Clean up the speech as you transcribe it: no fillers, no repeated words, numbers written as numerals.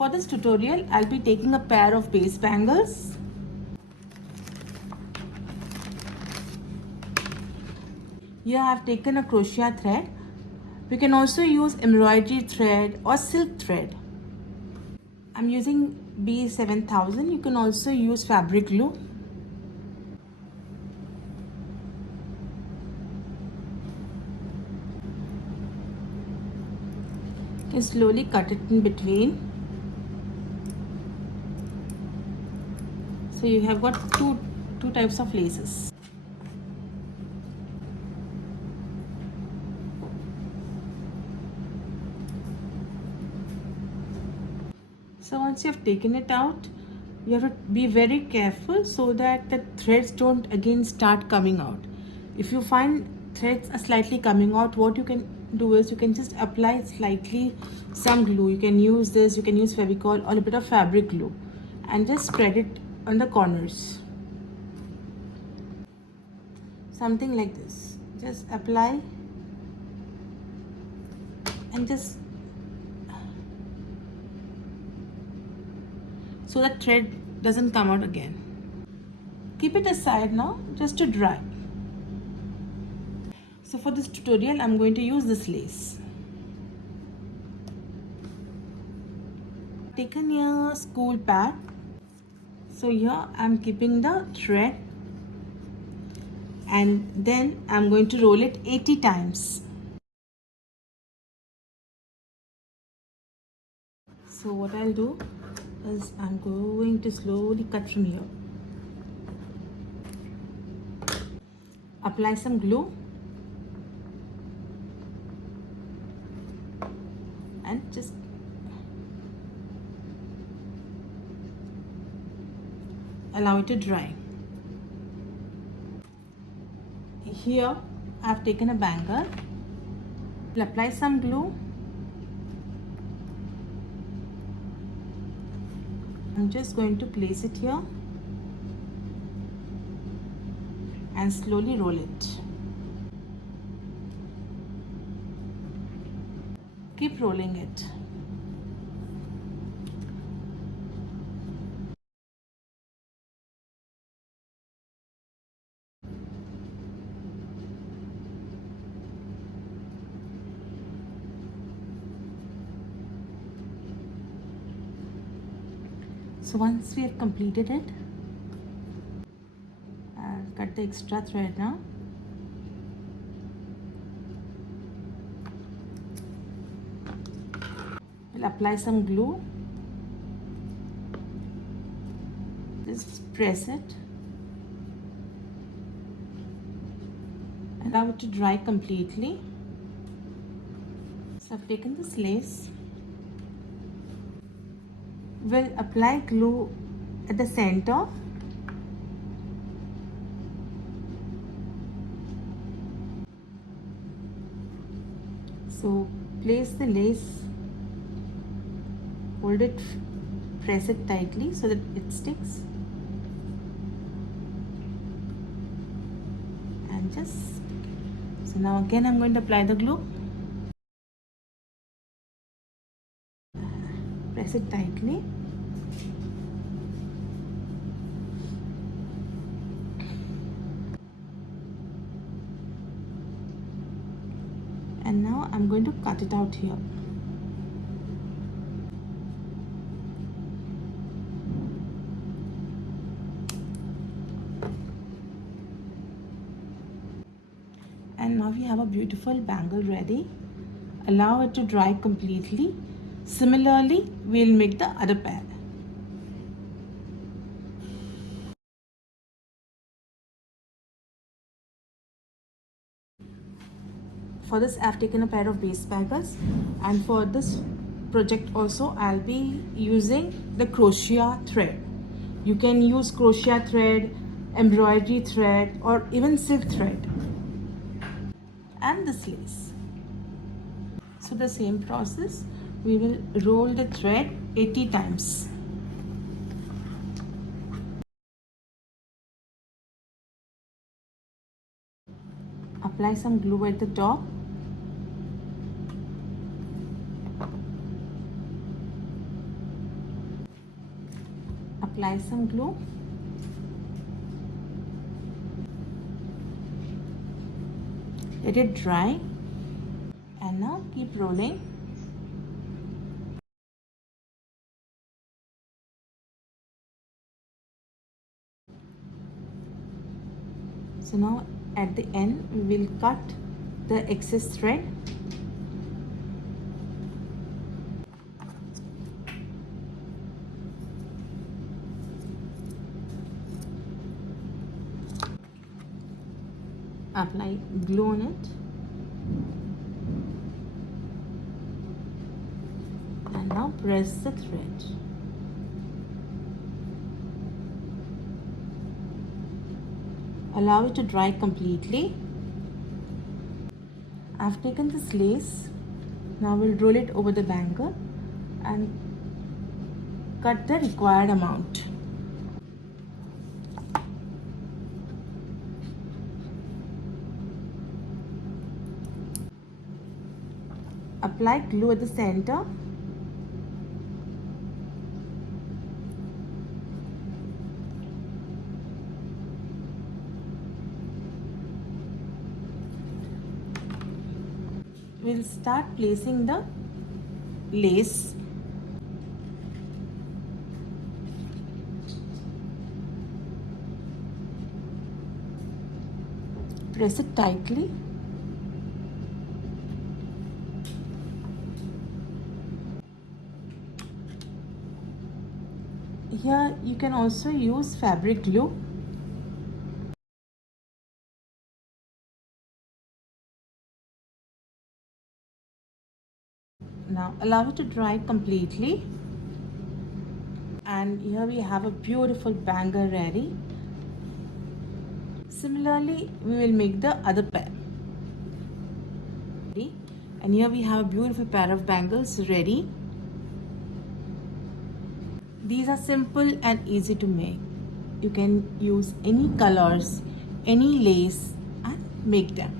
For this tutorial, I'll be taking a pair of base bangles. Here I have taken a crochet thread. We can also use embroidery thread or silk thread. I'm using B7000. You can also use fabric glue. You can slowly cut it in between. So you have got two types of laces. So once you have taken it out, you have to be very careful so that the threads don't again start coming out. If you find threads are slightly coming out, what you can do is you can just apply slightly some glue. You can use this, you can use Fevicol or a bit of fabric glue and just spread it on the corners. Something like this. Just apply and just so that thread doesn't come out again. Keep it aside now just to dry. So for this tutorial, I'm going to use this lace. I've taken a school pad. So here I'm keeping the thread and then I'm going to roll it 80 times. So what I'll do is I'm going to slowly cut from here. Apply some glue and just allow it to dry. Here I've taken a bangle. I'll apply some glue. I'm just going to place it here and slowly roll it. Keep rolling it. So once we have completed it, I'll cut the extra thread now. We'll apply some glue. Just press it. Allow it to dry completely. So I've taken this lace. We'll apply glue at the center. So place the lace, hold it, press it tightly so that it sticks. And just, so now again I'm going to apply the glue. Press it tightly. And now I'm going to cut it out here. And now we have a beautiful bangle ready. Allow it to dry completely. Similarly, we'll make the other pair. For this, I've taken a pair of base bangles, and for this project also, I'll be using the crochet thread. You can use crochet thread, embroidery thread, or even silk thread. And this lace. So the same process, we will roll the thread 80 times. Apply some glue at the top. apply some glue. Let it dry and now keep rolling. So now at the end we will cut the excess thread. Apply glue on it and now press the thread. Allow it to dry completely. I've taken this lace. Now we'll roll it over the bangle and cut the required amount. Apply glue at the center. We'll start placing the lace. Press it tightly. Here you can also use fabric glue. Now allow it to dry completely. And here we have a beautiful bangle ready. Similarly, we will make the other pair. And here we have a beautiful pair of bangles ready. These are simple and easy to make. You can use any colors, any lace and make them.